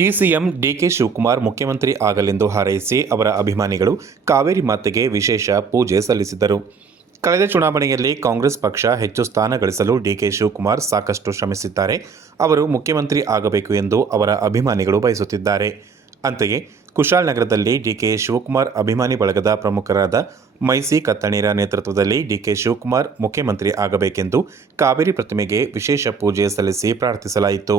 DCM DK Shivakumar ಮುಖ್ಯಮಂತ್ರಿ ಆಗಲೆಂದು ಹಾರೈಸಿ ಅವರ ಅಭಿಮಾನಿಗಳು ಕಾವೇರಿ ಮಾತೆಗೆ ವಿಶೇಷ ಪೂಜೆ ಸಲ್ಲಿಸಿದರು. ಕಳೆದ ಚುನಾವಣೆಯಲ್ಲಿ ಕಾಂಗ್ರೆಸ್ ಪಕ್ಷ ಹೆಚ್ಚು ಸ್ಥಾನ ಗಳಿಸಲು ಡಿಕೆ ಶಿವಕುಮಾರ್ ಸಾಕಷ್ಟು ಶ್ರಮಿಸಿದ್ದಾರೆ. ಅವರು ಮುಖ್ಯಮಂತ್ರಿ ಆಗಬೇಕು ಎಂದು ಅವರ ಅಭಿಮಾನಿಗಳು ಬಯಸುತ್ತಿದ್ದಾರೆ. ಅಂತೆಯೇ ಕುಶಾಲನಗರದಲ್ಲಿ ಡಿಕೆ ಶಿವಕುಮಾರ್ ಅಭಿಮಾನಿ ಬಳಗದ ಪ್ರಮುಖರಾದ ಮೈಸಿ ಕತ್ತಣೀರ ನೇತೃತ್ವದಲ್ಲಿ ಡಿಕೆ ಶಿವಕುಮಾರ್ ಮುಖ್ಯಮಂತ್ರಿ ಆಗಬೇಕೆಂದು ಕಾವೇರಿ ಪ್ರತಿಮೆಗೆ ವಿಶೇಷ ಪೂಜೆ ಸಲ್ಲಿಸಿ ಪ್ರಾರ್ಥಿಸಲಾಯಿತು.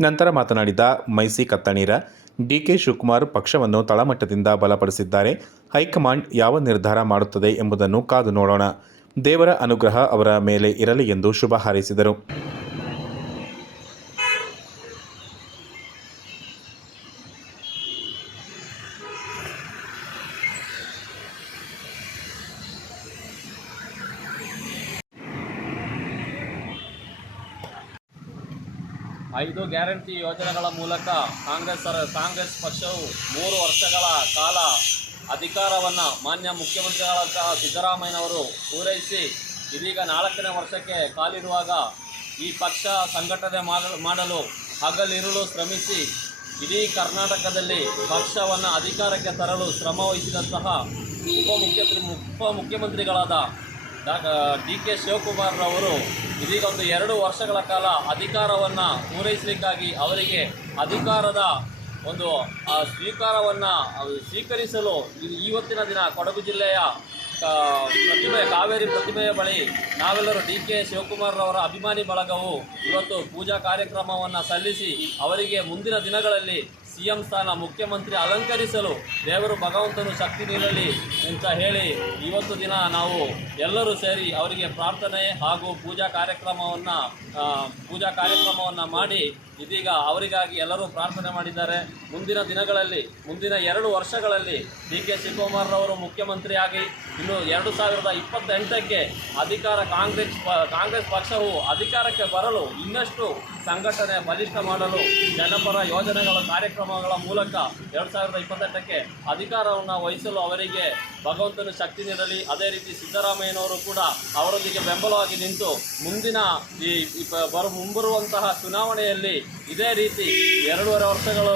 ನಂತರ ಮಾತನಾಡಿದ ಮೈಸಿ ಕತ್ತಣೀರ, ಡಿಕೆ ಶಿವಕುಮಾರ್ ಪಕ್ಷವನ್ನು ತಳಮಟ್ಟದಿಂದ ಬಲಪಡಿಸಿದ್ದಾರೆ. ಹೈಕಮಾಂಡ್ ಯಾವ ನಿರ್ಧಾರ ಮಾಡುತ್ತದೆ ಎಂಬುದನ್ನು ಕಾದು ನೋಡೋಣ. ದೇವರ ಅನುಗ್ರಹ ಅವರ ಮೇಲೆ ಇರಲಿ ಎಂದು ಶುಭ ಹಾರೈಸಿದರು. ಐದು ಗ್ಯಾರಂಟಿ ಯೋಜನೆಗಳ ಮೂಲಕ ಕಾಂಗ್ರೆಸ್ ಕಾಂಗ್ರೆಸ್ ಪಕ್ಷವು ಮೂರು ವರ್ಷಗಳ ಕಾಲ ಅಧಿಕಾರವನ್ನು ಮಾನ್ಯ ಮುಖ್ಯಮಂತ್ರಿಗಳಾದ ಸಿದ್ದರಾಮಯ್ಯನವರು ಪೂರೈಸಿ ಇದೀಗ ನಾಲ್ಕನೇ ವರ್ಷಕ್ಕೆ ಕಾಲಿರುವಾಗ ಈ ಪಕ್ಷ ಸಂಘಟನೆ ಮಾಡ- ಮಾಡಲು ಹಗಲಿರುಳು ಶ್ರಮಿಸಿ ಇಡೀ ಕರ್ನಾಟಕದಲ್ಲಿ ಪಕ್ಷವನ್ನು ಅಧಿಕಾರಕ್ಕೆ ತರಲು ಶ್ರಮ ವಹಿಸಿದಂತಹ ಉಪಮುಖ್ಯಮಂತ್ರಿ ಉಪಮುಖ್ಯಮಂತ್ರಿಗಳಾದ ಡಿ ಕೆ ಶಿವಕುಮಾರ್ ರವರು ಇದೀಗ ಒಂದು ಎರಡು ವರ್ಷಗಳ ಕಾಲ ಅಧಿಕಾರವನ್ನು ಪೂರೈಸಲಿಕ್ಕಾಗಿ ಅವರಿಗೆ ಅಧಿಕಾರದ ಒಂದು ಸ್ವೀಕಾರವನ್ನು ಸ್ವೀಕರಿಸಲು ಇವತ್ತಿನ ದಿನ ಕೊಡಗು ಜಿಲ್ಲೆಯ ಪ್ರತಿಮೆ, ಕಾವೇರಿ ಪ್ರತಿಮೆಯ ಬಳಿ ನಾವೆಲ್ಲರೂ ಡಿ ಕೆ ಶಿವಕುಮಾರ್ರವರ ಅಭಿಮಾನಿ ಬಳಗವು ಇವತ್ತು ಪೂಜಾ ಕಾರ್ಯಕ್ರಮವನ್ನು ಸಲ್ಲಿಸಿ ಅವರಿಗೆ ಮುಂದಿನ ದಿನಗಳಲ್ಲಿ ಸಿ ಎಂ ಸ್ಥಾನ ಮುಖ್ಯಮಂತ್ರಿ ಅಲಂಕರಿಸಲು ದೇವರು ಭಗವಂತನು ಶಕ್ತಿ ನೀಡಲಿ. ಅಂತ ಹೇಳಿ ಇವತ್ತು ದಿನ ನಾವು ಎಲ್ಲರೂ ಸೇರಿ ಅವರಿಗೆ ಪ್ರಾರ್ಥನೆ ಹಾಗೂ ಪೂಜಾ ಕಾರ್ಯಕ್ರಮವನ್ನು ಪೂಜಾ ಕಾರ್ಯಕ್ರಮವನ್ನು ಮಾಡಿ ಇದೀಗ ಅವರಿಗಾಗಿ ಎಲ್ಲರೂ ಪ್ರಾರ್ಥನೆ ಮಾಡಿದ್ದಾರೆ. ಮುಂದಿನ ದಿನಗಳಲ್ಲಿ, ಮುಂದಿನ ಎರಡು ವರ್ಷಗಳಲ್ಲಿ ಡಿ ಕೆ ಶಿವಕುಮಾರ್ರವರು ಮುಖ್ಯಮಂತ್ರಿಯಾಗಿ ಇನ್ನು ಎರಡು ಸಾವಿರದ ಇಪ್ಪತ್ತೆಂಟಕ್ಕೆ ಅಧಿಕಾರ ಕಾಂಗ್ರೆಸ್ ಕಾಂಗ್ರೆಸ್ ಪಕ್ಷವು ಅಧಿಕಾರಕ್ಕೆ ಬರಲು ಇನ್ನಷ್ಟು ಸಂಘಟನೆ ಬಲಿಷ್ಠ ಮಾಡಲು ಜನಪರ ಯೋಜನೆಗಳ ಕಾರ್ಯಕ್ರಮಗಳ ಮೂಲಕ ಎರಡು ಸಾವಿರದ ಇಪ್ಪತ್ತೆಂಟಕ್ಕೆ ಅಧಿಕಾರವನ್ನು ವಹಿಸಲು ಅವರಿಗೆ ಭಗವಂತನು ಶಕ್ತಿ ನೀಡಲಿ. ಅದೇ ರೀತಿ ಸಿದ್ದರಾಮಯ್ಯನವರು ಕೂಡ ಅವರೊಂದಿಗೆ ಬೆಂಬಲವಾಗಿ ನಿಂತು ಮುಂದಿನ ಈ ಬರ ಮುಂಬರುವಂತಹ ಚುನಾವಣೆಯಲ್ಲಿ ಇದೇ ರೀತಿ ಎರಡೂವರೆ ವರ್ಷಗಳು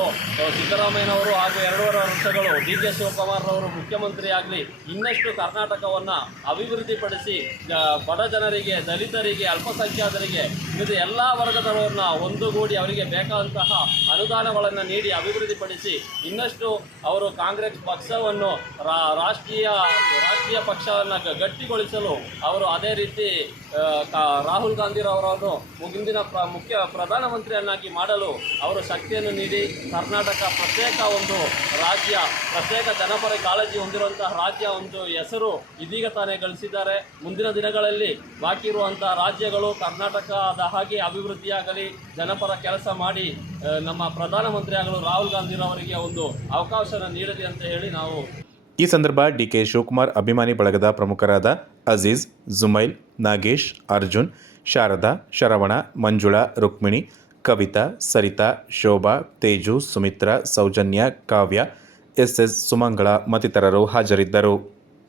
ಸಿದ್ದರಾಮಯ್ಯನವರು ಹಾಗೂ ಎರಡೂವರೆ ವರ್ಷಗಳು ಡಿ ಕೆ ಶಿವಕುಮಾರ್ರವರು ಮುಖ್ಯಮಂತ್ರಿಯಾಗಲಿ ಇನ್ನಷ್ಟು ಕರ್ನಾಟಕವನ್ನು ಅಭಿವೃದ್ಧಿಪಡಿಸಿ ಬಡ ಜನರಿಗೆ, ದಲಿತರಿಗೆ, ಅಲ್ಪಸಂಖ್ಯಾತರಿಗೆ, ಇದು ಎಲ್ಲ ವರ್ಗದವರನ್ನ ಒಂದುಗೂಡಿ ಅವರಿಗೆ ಬೇಕಾದಂತಹ ಅನುದಾನಗಳನ್ನು ನೀಡಿ ಅಭಿವೃದ್ಧಿಪಡಿಸಿ ಇನ್ನಷ್ಟು ಅವರು ಕಾಂಗ್ರೆಸ್ ಪಕ್ಷವನ್ನು ರಾ- ರಾಷ್ಟ್ರೀಯ ರಾಜಕೀಯ ಪಕ್ಷವನ್ನು ಗಟ್ಟಿಗೊಳಿಸಲು ಅವರು ಅದೇ ರೀತಿ ರಾಹುಲ್ ಗಾಂಧಿರವರನ್ನು ಮುಂದಿನ ಪ್ರ ಮುಖ್ಯ ಪ್ರಧಾನಮಂತ್ರಿಯನ್ನಾಗಿ ಮಾಡಲು ಅವರು ಶಕ್ತಿಯನ್ನು ನೀಡಿ, ಕರ್ನಾಟಕ ಪ್ರತ್ಯೇಕ ಒಂದು ರಾಜ್ಯ, ಪ್ರತ್ಯೇಕ ಜನಪರ ಕಾಳಜಿ ಹೊಂದಿರುವಂತಹ ರಾಜ್ಯ ಒಂದು ಹೆಸರು ಇದೀಗ ತಾನೇ ಗಳಿಸಿದ್ದಾರೆ. ಮುಂದಿನ ದಿನಗಳಲ್ಲಿ ಬಾಕಿ ಇರುವಂತಹ ರಾಜ್ಯಗಳು ಕರ್ನಾಟಕದ ಹಾಗೆ ಅಭಿವೃದ್ಧಿಯಾಗಲಿ, ಜನಪರ ಕೆಲಸ ಮಾಡಿ ನಮ್ಮ ಪ್ರಧಾನಮಂತ್ರಿಯಾಗಲು ರಾಹುಲ್ ಗಾಂಧಿರವರಿಗೆ ಒಂದು ಅವಕಾಶನ ನೀಡಲಿ ಅಂತ ಹೇಳಿ ನಾವು ಈ ಸಂದರ್ಭ ಡಿಕೆ ಶಿವಕುಮಾರ್ ಅಭಿಮಾನಿ ಬಳಗದ ಪ್ರಮುಖರಾದ ಅಜೀಜ್, ಜುಮೈಲ್, ನಾಗೇಶ್, ಅರ್ಜುನ್, ಶಾರದಾ, ಶರವಣ, ಮಂಜುಳಾ, ರುಕ್ಮಿಣಿ, ಕವಿತಾ, ಸರಿತಾ, ಶೋಭಾ, ತೇಜು, ಸುಮಿತ್ರಾ, ಸೌಜನ್ಯ, ಕಾವ್ಯ, ಎಸ್ ಎಸ್, ಸುಮಂಗಳ ಮತ್ತಿತರರು ಹಾಜರಿದ್ದರು.